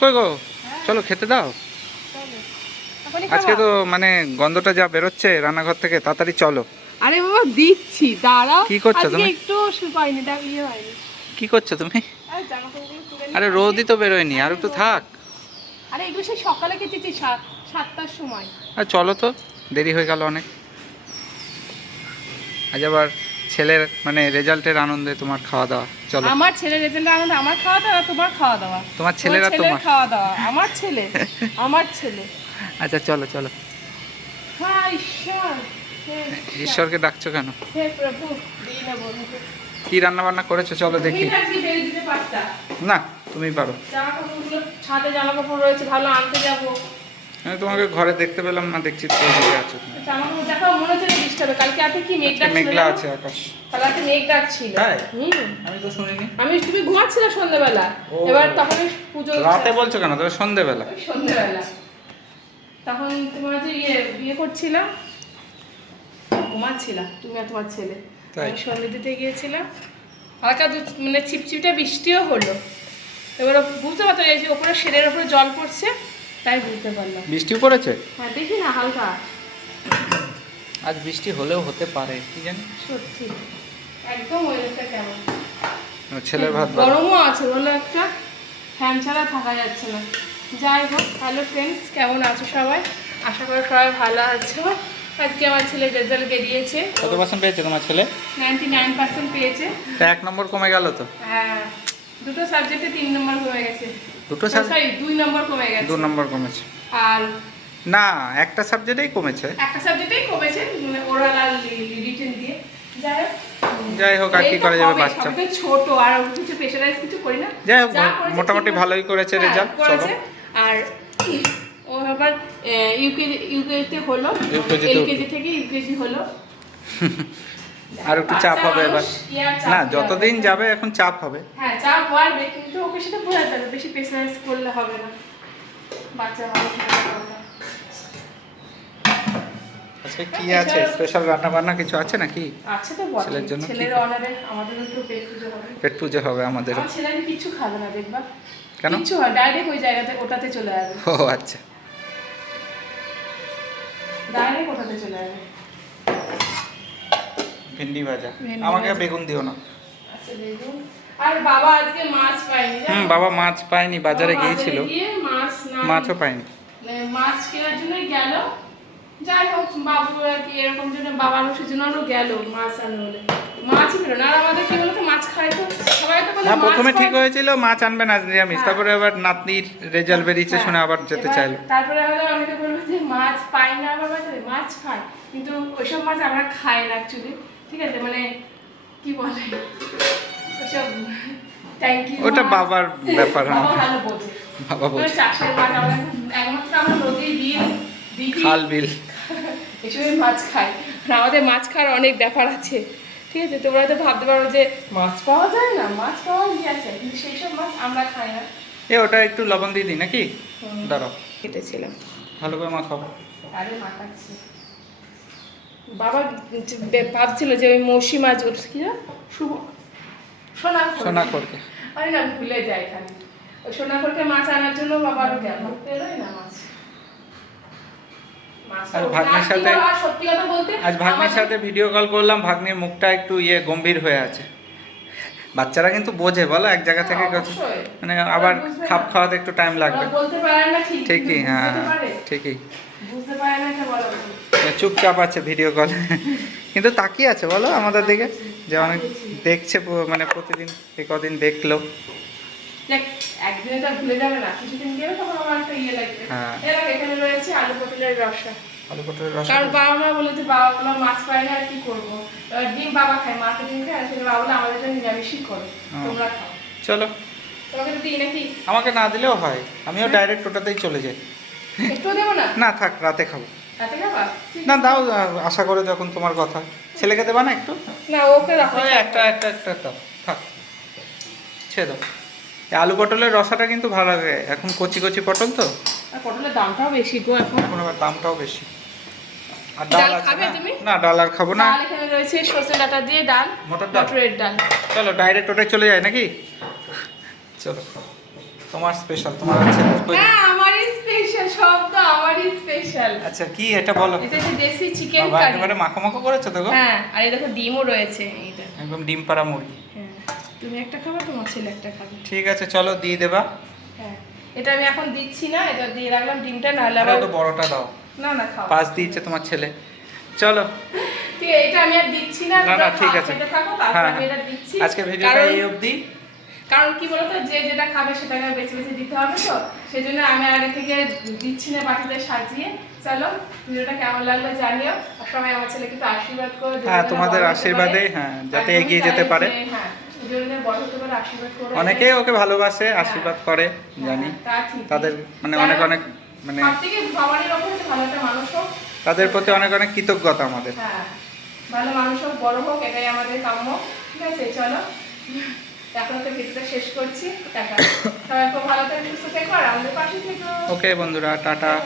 কই গো, চলো খেতে দাও। আজকে তো মানে গন্ধটা যা বেরোচ্ছে রান্নাঘর থেকে, তাড়াতাড়ি চলো। আরে বাবা দিচ্ছি, দাঁড়াও। কি করছো আজকে তুমি? একটু পাইনি, হয়নি। কি করছো তুমি? আরে জামা কাপড়গুলো তুলে নিই। আরে রোদই তো বেরোয়নি, আর একটু থাক। আরে এগুলো সেই সকালে কেটেছি 7টার সময়। আর চলো তো, দেরি হয়ে গেল অনেক। আজ আবার ছেলের মানে রেজাল্টের আনন্দে তোমার খাওয়া দাওয়া, চলো। আমার ছেলের রেজাল্টের আনন্দে আমার খাওয়া দাওয়া, তোমার খাওয়া দাওয়া। তোমার ছেলের আর তোমার খাওয়া দাওয়া, আমার ছেলে। আমার ছেলে। আচ্ছা চলো চলো। হ্যাঁ ঈশ্বর, ঈশ্বরকে ডাকছো কেন? হে প্রভু, দিন বন্ধু। কি রান্না বান্না করেছো চলো দেখি। তুমি আজকে বেরিয়ে দিতে পারতা। না, তুমি পারো। জামা কাপড়গুলো ছাদে জামা কাপড় রয়েছে, ভালো আনতে যাবো। আমি তোমাকে ঘরে দেখতে পেলাম না, দেখছি তো এদিকে আছো তুমি। জামা কাপড় দেখো, মনে হচ্ছে বৃষ্টি হবে। কালকে রাতে কি মেঘ ডাকছিল? মেঘলা আছে আকাশ। কাল রাতে মেঘ ডাকছিল। তাই? হুম। আমি তো শুনিনি। তুমি ঘুমাচ্ছিলে সন্ধ্যাবেলা। ও। এবার তখন পুজো রাতে বলছো কেন, তবে সন্ধেবেলা? সন্ধ্যাবেলা তখন তোমার যে বিয়ে করছিলাম, ঘুমাচ্ছিলাম তুমি আর তোমার ছেলে। তাই? আমি সন্ধে দিতে গিয়েছিলাম, হালকা মানে ছিপছিপটা বৃষ্টিও হলো। এবার বুঝতে পারতো এই যে ওপরে শেডের ওপরে জল পড়ছে, তাই বুঝতে পারলাম। বৃষ্টিও পড়েছে? হ্যাঁ দেখি না হালকা। আজ বৃষ্টি হলেও হতে পারে, কি জানি। সত্যি একদম ওয়েদারটা কেমন। ছেলের ভাত গরমও আছে বলো, একটা ফ্যান ছাড়া থাকা যাচ্ছে না। যাই হোক, হ্যালো ফ্রেন্ডস, কেমন আছো সবাই? আশা করি সবাই ভালো আছো। আজকে আমার ছেলের রেজাল্ট বেরিয়েছে। কত পার্সেন্ট পেয়েছে তোমার ছেলে? 99% পেয়েছে। তা 1 নম্বর কমে গেল তো। হ্যাঁ, দুটো সাবজেক্টে 3 নম্বর কমে গেছে। দুটো সাবজেক্ট? সরি 2 নম্বর কমে গেছে। 2 নম্বর কমেছে। আর না, একটা সাবজেক্টেই কমেছে। একটা সাবজেক্টেই কমেছে, মানে ওরাল আর রিটেন দিয়ে। যাই হোক, আর কি করা যাবে, বাচ্চা ছোট, আর কিছু প্রেশারাইজ কিছু করি না। যাই হোক, মোটামুটি ভালোই করেছে রেজাল্ট। চলো। আর ও আবার ইউকেজিতে হলো, এলকেজি থেকে ইউকেজি হলো। আর একটু চাপ হবে এবার। না, যতদিন যাবে এখন চাপ হবে। হ্যাঁ, চাপ বাড়বে, কিন্তু ওকে সেটা বোঝা যাবে, বেশি প্রেশারাইজ করলে হবে না। বাচ্চা মানুষ। আচ্ছা, কি আছে স্পেশাল রান্না বান্না কিছু আছে নাকি? আছে তো বটে। ছেলের জন্য ছেলের অনারে আমাদের একটু পেট পুজো হবে। পেট পুজো হবে আমাদের। আমার ছেলে কিছু খাবে না, দেখবা। কেন? কিছু হয় ডাইরেক্ট ওই জায়গাতে ওটাতে চলে যাবে। ও আচ্ছা, ডাইরেক্ট ওটাতে চলে যাবে। ভেন্ডি ভাজা। আমাকে বেগুন দিও না। আচ্ছা দেখুন। আর বাবা আজকে মাছ পায়নি। বাবা মাছ পায়নি, বাজারে গিয়েছিল। মাছও পায়নি। মাছ কেনার জন্যই গেল। যাই হোক, বাবু আর কি এরকম জন্য বাবার সেজন্য গেল মাছ আনতে বলে। মাছই পেল না। আর আমাদের কি বলতো, মাছ খাই তো সবাই তো বলে। না, প্রথমে ঠিক হয়েছিল মাছ আনবে না, নিরামিষ। তারপরে আবার নাতনির রেজাল্ট বেরিয়েছে শুনে আবার যেতে চাইলো। তারপরে হলো আমি তো বলবো যে মাছ পাই না, আবার বাজারে মাছ খাই, কিন্তু ওইসব মাছ আমরা খাই না অ্যাকচুয়ালি। ঠিক আছে, মানে কি বলে ওইসব, থ্যাংক ইউ। ওটা বাবার ব্যাপার। বাবা ভালো বোঝে। বাবা বোঝে। চাষের মাছ আমরা একমাত্র আমরা নদী, বিল, দিঘি, খাল, বিল এসবই মাছ খাই। আর আমাদের মাছ খাওয়ার অনেক ব্যাপার আছে। ঠিক আছে, তোমরা তো ভাবতে পারো যে মাছ পাওয়া যায় না, মাছ পাওয়া গিয়েছে, কিন্তু সেই সব মাছ আমরা খাই না। ওটা একটু লবণ দিয়ে দিই নাকি? দাঁড়াও, কেটেছিলাম ভালো করে মাখাও। আরে মাখাচ্ছি। বাবা ভাবছিল যে ওই মৌসি মাছ, কি শুভ সোনাখড়কে। আরে না, ভুলে যাই খালি। ওই সোনাখড়কে মাছ আনার জন্য বাবা আরো গেল, পেলোই না মাছ। আর ভাগ্নির সাথে সত্যি কথা বলতে, আজ ভাগ্নির সাথে ভিডিও কল করলাম, ভাগ্নির মুখটা একটু গম্ভীর হয়ে আছে। বাচ্চারা কিন্তু বোঝে বলো, এক জায়গা থেকে মানে আবার খাপ খাওয়াতে একটু টাইম লাগবে। বলতে পারে না ঠিকই, হ্যাঁ ঠিকই। বুঝতে পারে না, এটা বলা চুপচাপ আছে ভিডিও কলে, কিন্তু তাকিয়ে আছে বলো আমাদের দিকে, যে অনেক দেখছে, মানে প্রতিদিন কদিন দেখলো। একদিনে তো ভুলে যাবে না, কিছুদিন গেলে তখন আমার একটা লাগবে। এখানে রয়েছে আলু পটলের রসা। আলু পটলের রসা। কারণ বাবা মা বলে যে বাবা বলে মাছ পায় না, আর কি করবো। ডিম বাবা খায়, মাকে ডিম খায়, আর বাবা বলে আমাদের জন্য নিরামিষই করো, তোমরা খাও। চলো, তোমাকে তো দিই নাকি? আমাকে না দিলেও হয়, আমিও ডাইরেক্ট ওটাতেই চলে যাই। একটু দেবো না? না থাক, রাতে খাবো। রাতে খাবা? না দাও, আশা করে যখন তোমার কথা। ছেলেকে দেবা না একটু? না, ওকে রাখো। একটা দাও, থাক, ছেড়ে দাও। আলু পটলের রসাটা কিন্তু ভালো লাগে, এখন কচি কচি পটল তো। আর পটলের দামটাও বেশি গো এখন। এখন আবার দামটাও বেশি। আর ডাল আছে খাবে না? তুমি? না, ডাল আর খাবো না। ডাল এখানে রয়েছে সরষে ডাঁটা দিয়ে ডাল, মটরের ডাল। চলো ডাইরেক্ট ওটাই চলে যায় নাকি? চলো। তোমার স্পেশাল, তোমার হচ্ছে হ্যাঁ আমারই স্পেশাল, সব তো আমারই স্পেশাল। আচ্ছা কি এটা বলো? এটা হচ্ছে দেশি চিকেন বাবা কারি। একেবারে মাখো মাখো করেছো তো গো। হ্যাঁ আর এই দেখো ডিমও রয়েছে এইটা। একদম ডিম পাড়া মুরগি। হ্যাঁ তুমি একটা খাবে, তোমার ছেলে একটা খাবে। ঠিক আছে চলো দিয়ে দেবা। হ্যাঁ এটা আমি এখন দিচ্ছি না, এটা দিয়ে রাখলাম ডিমটা, নাহলে আরে আবার তো বড়টা দাও। না না খাও। পাঁচ দিয়েছে তোমার ছেলে। চলো ঠিক আছে, এটা আমি আর দিচ্ছি না, না, তোমরা ঠিক আছে। খেতে থাকো, তারপর হ্যাঁ, আমি এটা দিচ্ছি। আজকে ভিডিওটা কারণ- এই অবধি। কারণ কি বলতো, যে যেটা খাবে সেটাকে বেছে বেছে দিতে হবে, তো সেজন্য আমি আগে থেকে দিচ্ছি না বাটিতে সাজিয়ে। চলো ভিডিওটা কেমন লাগলো জানিও, আর সবাই আমার ছেলেকে একটু আশীর্বাদ করো। হ্যাঁ তোমাদের আশীর্বাদে, হ্যাঁ যাতে এগিয়ে যেতে পারে। হ্যাঁ ভিডিওটা বড় হতে পারে, আশীর্বাদ করো। অনেকেই ওকে ভালোবাসে, আশীর্বাদ করে জানি। তা ঠিক। তাদের মানে অনেক অনেক মানে সবথেকে ভগবানের ওপর যে ভালো একটা মানুষ হোক, তাদের প্রতি অনেক অনেক কৃতজ্ঞতা আমাদের। হ্যাঁ ভালো মানুষ হোক, বড় হোক, এটাই আমাদের কাম্য। ঠিক আছে চলো এখন তো ভিডিওটা শেষ করছি। টাটা, সবাই খুব ভালো থেকে সুস্থ থেকো আর আমাদের পাশে থেকো। ওকে বন্ধুরা, টাটা।